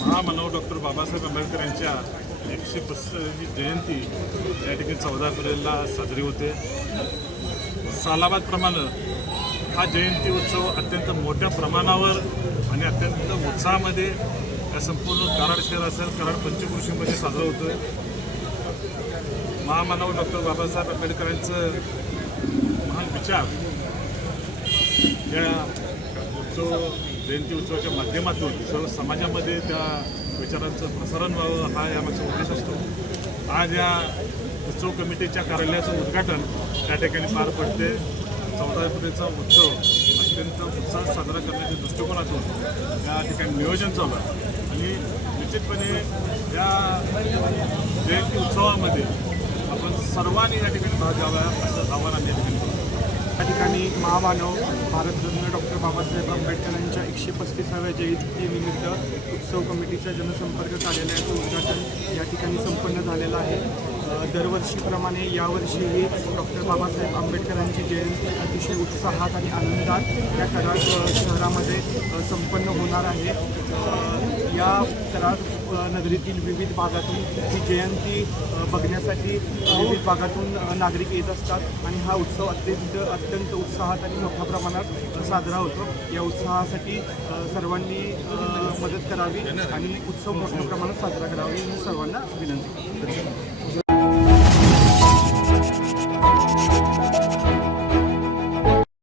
महामानव डॉक्टर बाबासाहेब आंबेडकर यांच्या 135वी जयंती या ठिकाणी 14 एप्रिलला साजरी होते। सालाबादप्रमाणे हा जयंती उत्सव अत्यंत मोठ्या प्रमाणावर आणि अत्यंत उत्साहामध्ये या संपूर्ण कराड शहर असेल, कराड पंचक्रोशीमध्ये साजरा होतो आहे। महामानव डॉक्टर बाबासाहेब आंबेडकरांचं महान विचार या जयंती उत्सवाच्या माध्यमातून सर्व समाजामध्ये त्या विचारांचं प्रसारण व्हावं हा यामागचा उद्देश असतो। आज या उत्सव कमिटीच्या कार्यालयाचं उद्घाटन त्या ठिकाणी पार पडते। 14 एप्रिलचा उत्सव अत्यंत उत्साहात साजरा करण्याच्या दृष्टिकोनातून या ठिकाणी नियोजन चालू आहे आणि निश्चितपणे या जयंती उत्सवामध्ये आपण सर्वांनी या ठिकाणी भाग घ्यावा असं आव्हान आम्ही या ठिकाणी करतो। या ठिकाणी महामानव भारतरत्न डॉक्टर बाबासाहेब आंबेडकरांच्या 135व्या जयंतीनिमित्त उत्सव कमिटीच्या जनसंपर्क कार्यालयाचं उद्घाटन या ठिकाणी संपन्न झालेलं आहे। दरवर्षीप्रमाणे यावर्षीही डॉक्टर बाबासाहेब आंबेडकरांची जयंती अतिशय उत्साहात आणि आनंदात या कराड शहरामध्ये संपन्न होणार आहे। या कराड नगरीतील विविध भागातून ही जयंती बघण्यासाठी विविध भागातून नागरिक येत असतात आणि हा उत्सव अत्यंत उत्साहात आणि मोठ्या प्रमाणात साजरा होतो। या उत्साहासाठी सर्वांनी मदत करावी आणि उत्सव मोठ्या प्रमाणात साजरा करावा ही सर्वांना विनंती।